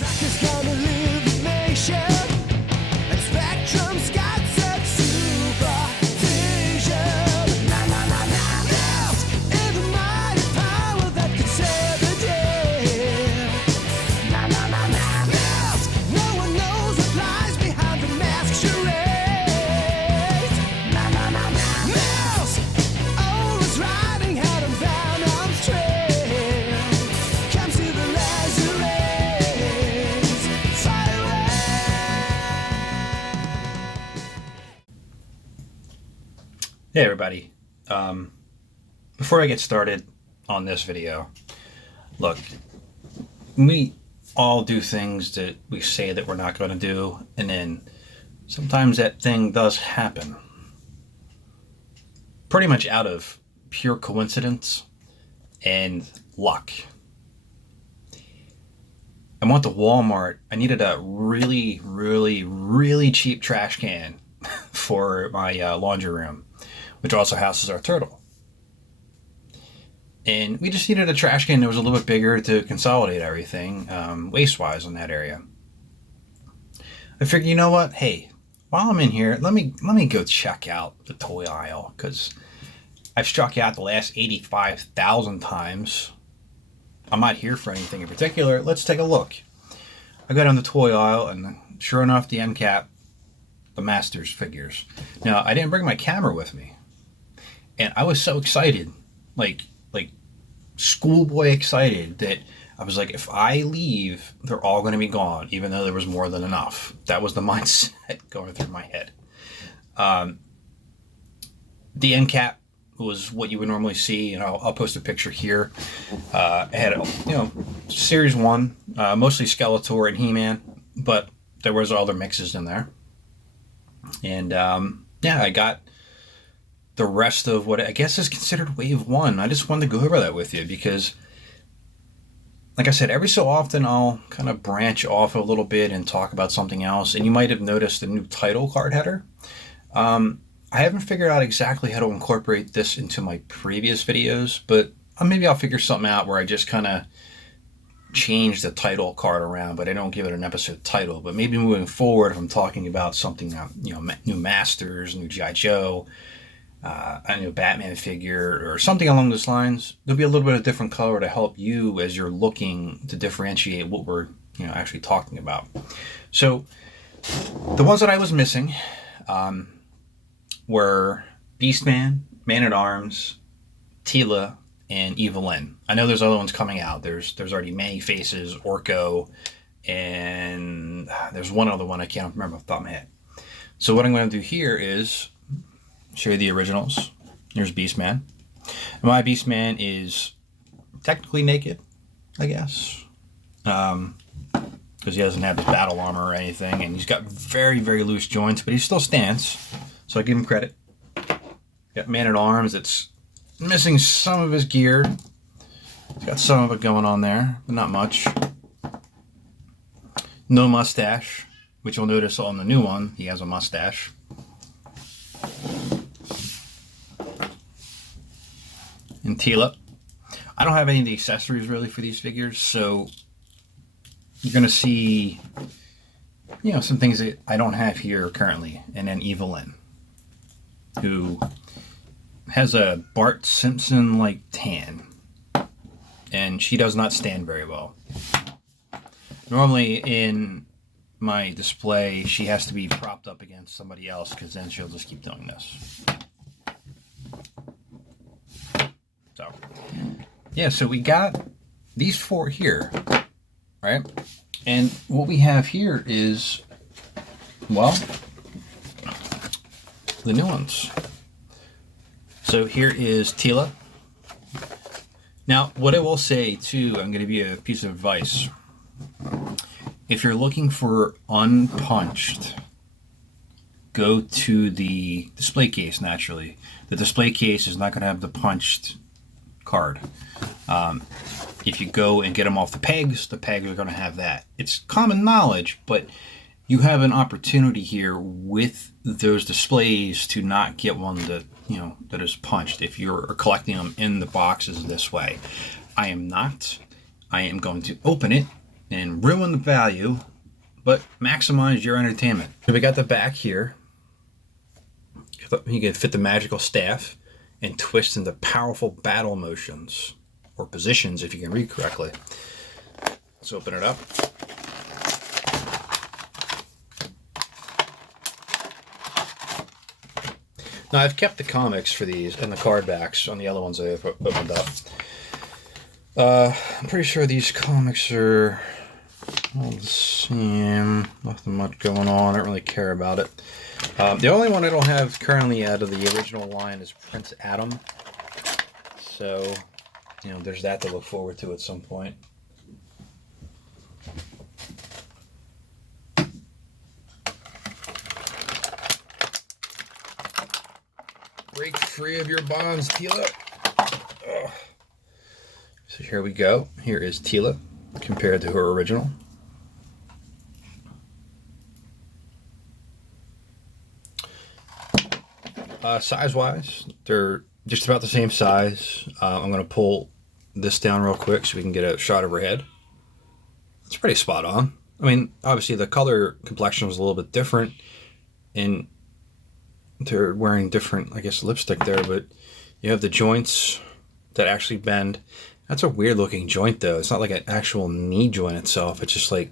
Trackers gonna leave the nation, and Spectrum's got such supervision. Mouse is a mighty power that could save the day. Mouse, no one knows what lies behind the mask charade. Mouse, always riding out on Venom's trail. Comes to the laser rays, fire away. Hey everybody, before I get started on this video, look, we all do things that we say that we're not going to do, and then sometimes that thing does happen. Pretty much out of pure coincidence and luck. I went to Walmart. I needed a really cheap trash can for my laundry room, which also houses our turtle. And we just needed a trash can that was a little bit bigger to consolidate everything waste-wise in that area. I figured, you know what? Hey, while I'm in here, let me go check out the toy aisle, because I've struck out the last 85,000 times. I'm not here for anything in particular. Let's take a look. I go down the toy aisle, and sure enough, the end cap, the Masters figures. Now, I didn't bring my camera with me, and I was so excited, like schoolboy excited, that I was like, if I leave, they're all going to be gone, even though there was more than enough. That was the mindset going through my head. The end cap was what you would normally see, and I'll post a picture here. I had, Series 1, mostly Skeletor and He-Man, but there was other mixes in there. And I got the rest of what I guess is considered Wave 1. I just wanted to go over that with you because, like I said, every so often I'll kind of branch off a little bit and talk about something else. And you might have noticed the new title card header. I haven't figured out exactly how to incorporate this into my previous videos, but maybe I'll figure something out where I just kind of change the title card around, but I don't give it an episode title. But maybe moving forward, if I'm talking about something, new Masters, new G.I. Joe, a new Batman figure, or something along those lines, there'll be a little bit of different color to help you as you're looking to differentiate what we're actually talking about. So the ones that I was missing were Beastman, Man-at-Arms, Teela, and Evelyn. I know there's other ones coming out. There's already Many Faces, Orko, and there's one other one I can't remember off the top of my head. So what I'm going to do here is show you the originals. Here's Beastman. And my Beastman is technically naked, I guess, because he doesn't have his battle armor or anything, and he's got very loose joints, but he still stands, so I give him credit. Got Man-at-Arms. It's missing some of his gear. He's got some of it going on there, but not much. No mustache, which you'll notice on the new one, he has a mustache. And Teela. I don't have any of the accessories really for these figures, so you're going to see, some things that I don't have here currently. And then Evelyn, who has a Bart Simpson-like tan, and she does not stand very well. Normally in my display, she has to be propped up against somebody else, because then she'll just keep doing this. So we got these four here, right? And what we have here is, well, the new ones. So here is Teela. Now, what I will say, too, I'm going to give you a piece of advice. If you're looking for unpunched, go to the display case, naturally. The display case is not going to have the punched card. If you go and get them off the pegs are going to have that. It's common knowledge, but you have an opportunity here with those displays to not get one that, that is punched if you're collecting them in the boxes this way. I am not. I am going to open it and ruin the value, but maximize your entertainment. So we got the back here. You can fit the magical staff and twist into powerful battle motions or positions if you can read correctly. Let's open it up. Now I've kept the comics for these and the card backs on the other ones I've opened up. I'm pretty sure these comics are all the same. Nothing much going on. I don't really care about it. The only one I don't have currently out of the original line is Prince Adam. So, you know, there's that to look forward to at some point. Break free of your bonds, Tila. Ugh. So here we go. Here is Tila compared to her original. Size-wise, they're just about the same size. I'm going to pull this down real quick so we can get a shot of her head. It's pretty spot on. I mean, obviously the color complexion was a little bit different, and they're wearing different, I guess, lipstick there, but you have the joints that actually bend. That's a weird looking joint though. It's not like an actual knee joint itself. It's just like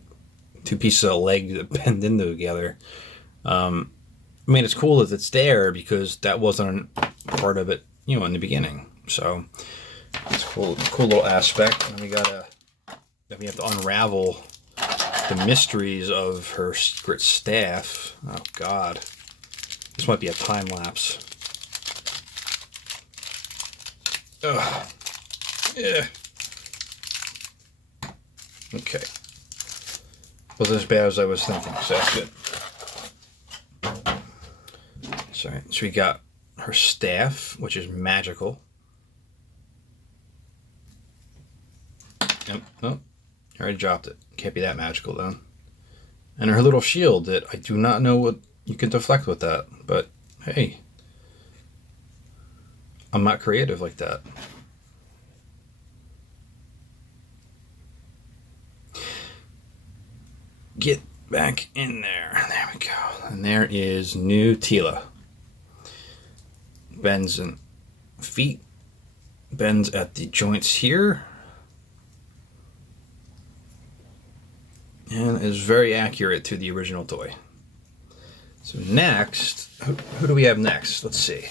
two pieces of leg that bend into together. I mean, it's cool that it's there because that wasn't part of it, you know, in the beginning. So it's cool little aspect. And then we have to unravel the mysteries of her secret staff. Oh God, this might be a time lapse. Ugh. Yeah. Okay. Wasn't as bad as I was thinking, so that's good. Sorry. So we got her staff, which is magical. Yep. Oh, I already dropped it. Can't be that magical then. And her little shield that I do not know what you can deflect with that, but hey, I'm not creative like that. Get back in there. There we go. And there is new Tila. Bends in feet. Bends at the joints here. And is very accurate to the original toy. So next, who do we have next? Let's see.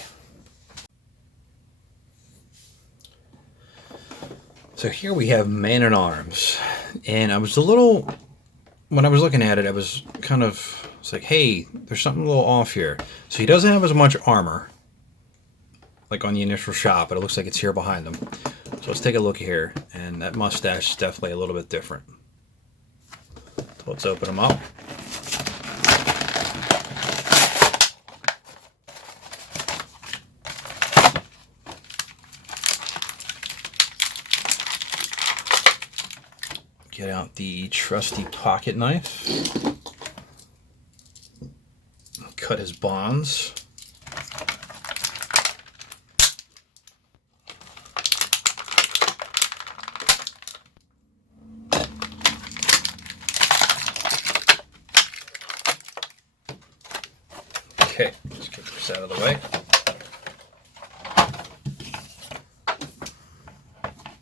So here we have Man-at-Arms. And I was a little... When I was looking at it, I was kind of... It's like, hey, there's something a little off here. So he doesn't have as much armor, like on the initial shot, but it looks like it's here behind him. So let's take a look here. And that mustache is definitely a little bit different. So let's open him up. Get out the trusty pocket knife. Cut his bonds. Okay, let's get this out of the way.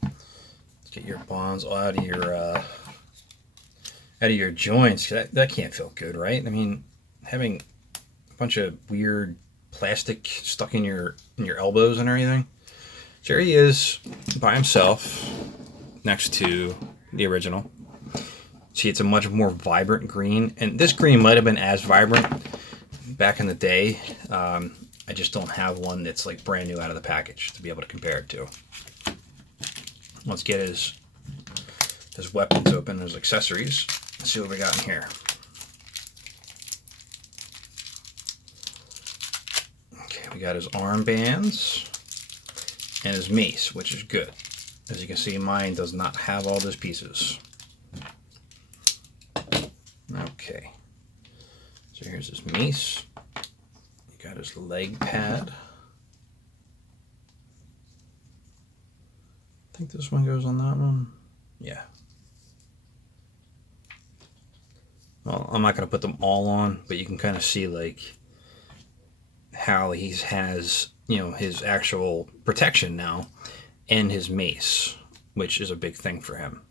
Let's get your bonds out of your joints. That can't feel good, right? I mean, having a bunch of weird plastic stuck in your elbows and everything. So here he is by himself next to the original. See, it's a much more vibrant green, and this green might have been as vibrant back in the day. I just don't have one that's like brand new out of the package to be able to compare it to. Let's get his weapons open, his accessories. Let's see what we got in here. Okay, we got his armbands and his mace, which is good. As you can see, mine does not have all those pieces. Okay. So here's his mace. You got his leg pad. I think this one goes on that one. Yeah. well, I'm not going to put them all on, but you can kind of see like how he has, you know, his actual protection now and his mace, which is a big thing for him.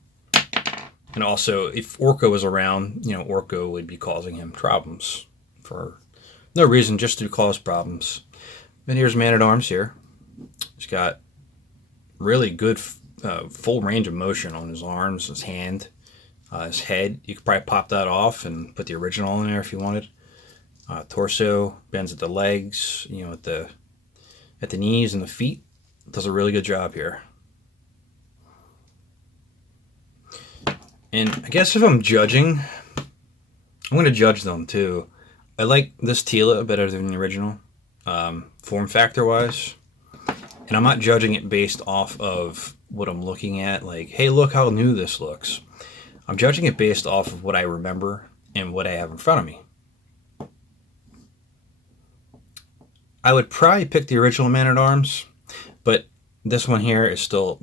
And also, if Orko was around, you know, Orko would be causing him problems for no reason, just to cause problems. And here's Man-at-Arms here. He's got really good full range of motion on his arms, his hand, his head. You could probably pop that off and put the original in there if you wanted. Torso bends at the legs, you know, at the knees and the feet. Does a really good job here. And I guess if I'm judging, I'm going to judge them too. I like this Tila better than the original, form factor wise. And I'm not judging it based off of what I'm looking at, like, hey, look how new this looks. I'm judging it based off of what I remember and what I have in front of me. I would probably pick the original Man-at-Arms, but this one here is still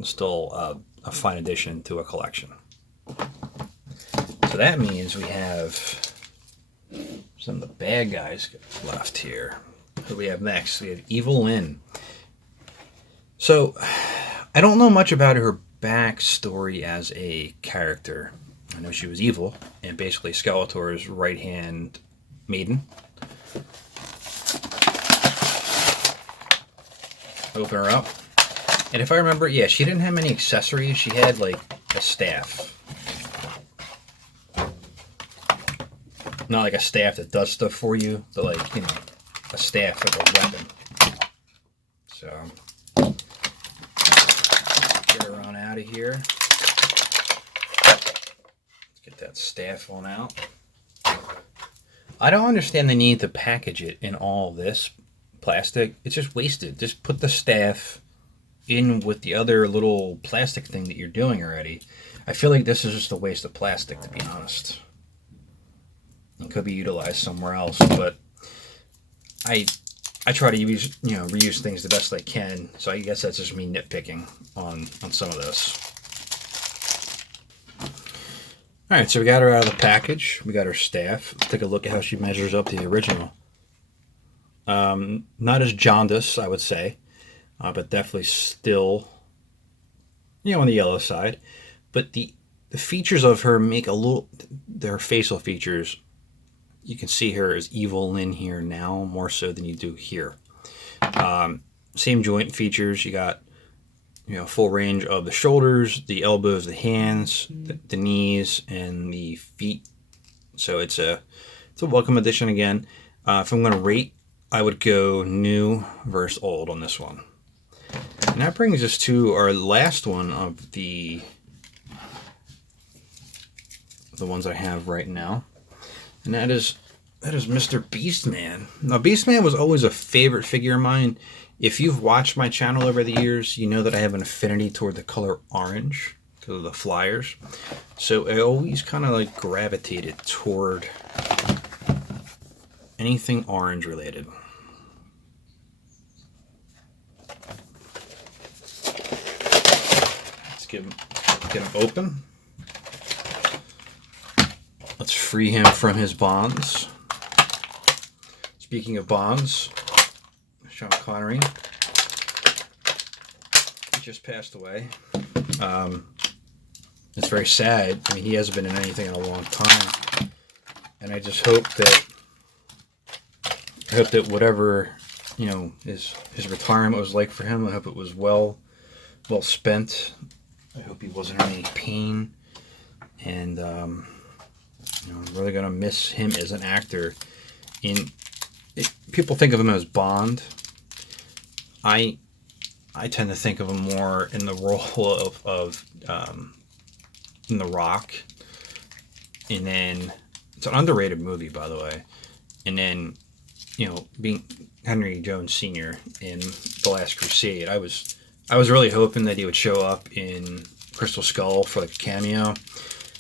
a fine addition to a collection. So that means we have some of the bad guys left here. Who do we have next? We have Evelyn. So I don't know much about her backstory as a character. I know she was evil and basically Skeletor's right-hand maiden. Open her up. And if I remember, yeah, she didn't have many accessories. She had like a staff. Not like a staff that does stuff for you, but like, you know, a staff like a weapon. So, get her on out of here. Let's get that staff on out. I don't understand the need to package it in all this plastic. It's just wasted. Just put the staff in with the other little plastic thing that you're doing already. I feel like this is just a waste of plastic, to be honest. It could be utilized somewhere else, but I try to use, you know, reuse things the best I can. So I guess that's just me nitpicking on some of this. All right, so we got her out of the package. We got her staff. Let's take a look at how she measures up to the original. Not as jaundiced, I would say, but definitely still, you know, on the yellow side. But the features of her make a little, their facial features, you can see her as Evelyn here now, more so than you do here. Same joint features. You got, you know, full range of the shoulders, the elbows, the hands, the knees, and the feet. So it's a welcome addition again. If I'm going to rate, I would go new versus old on this one. And that brings us to our last one of the ones I have right now. And that is Mr. Beastman. Now, Beastman was always a favorite figure of mine. If you've watched my channel over the years, you know that I have an affinity toward the color orange because of the flyers. So I always kind of like gravitated toward anything orange related. Let's get him open. Let's free him from his bonds. Speaking of bonds, Sean Connery, he just passed away. It's very sad. I mean, he hasn't been in anything in a long time, and I just hope that whatever, you know, his retirement was like for him, I hope it was well spent. I hope he wasn't in any pain, and you know, I'm really gonna miss him as an actor. People think of him as Bond. I tend to think of him more in the role of in The Rock, and then it's an underrated movie, by the way. And then, you know, being Henry Jones Sr. in The Last Crusade, I was really hoping that he would show up in Crystal Skull for like a cameo,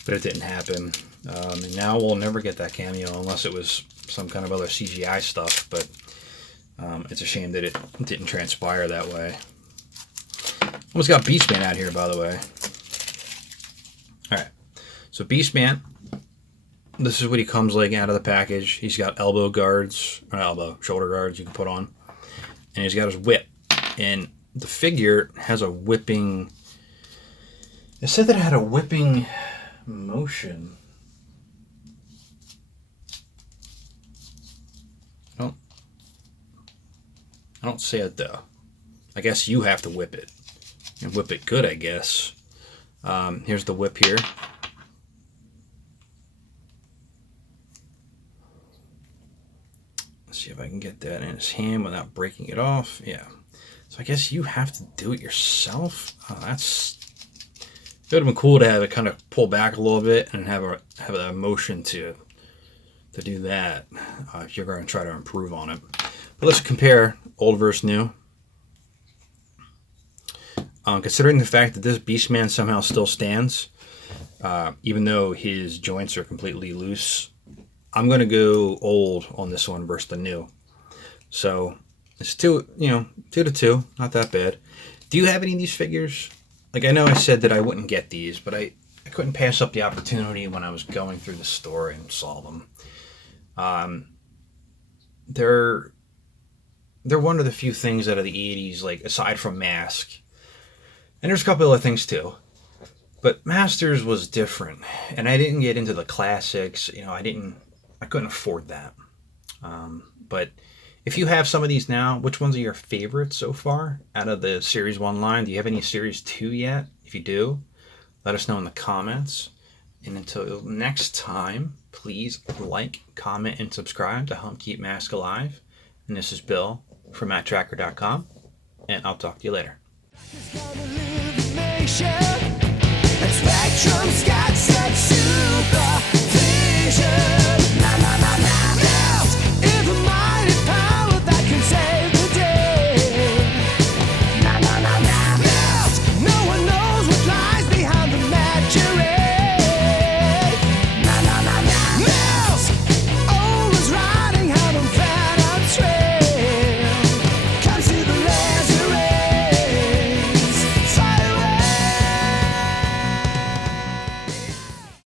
but it didn't happen. And now we'll never get that cameo unless it was some kind of other CGI stuff, but it's a shame that it didn't transpire that way. Almost got Beastman out here, by the way. Alright, so Beastman, this is what he comes like out of the package. He's got elbow guards, or shoulder guards you can put on. And he's got his whip. And the figure has a whipping... It said that it had a whipping motion. I don't see it though. I guess you have to whip it. And whip it good, I guess. Here's the whip here. Let's see if I can get that in his hand without breaking it off. Yeah. So I guess you have to do it yourself. Oh, that's... It would have been cool to have it kind of pull back a little bit and have a motion to do that if you're going to try to improve on it. But let's compare old versus new. Considering the fact that this Beastman somehow still stands, even though his joints are completely loose, I'm going to go old on this one versus the new. So it's 2 to 2, not that bad. Do you have any of these figures? Like, I know I said that I wouldn't get these, but I couldn't pass up the opportunity when I was going through the store and saw them. They're one of the few things out of the 80s, like, aside from Mask. And there's a couple other things, too. But Masters was different. And I didn't get into the classics. I couldn't afford that. But if you have some of these now, which ones are your favorites so far out of the Series 1 line? Do you have any Series 2 yet? If you do, let us know in the comments. And until next time, please like, comment, and subscribe to help keep Mask alive. And this is Bill from Matt-Trakker.com. And I'll talk to you later. And Spectrum's got such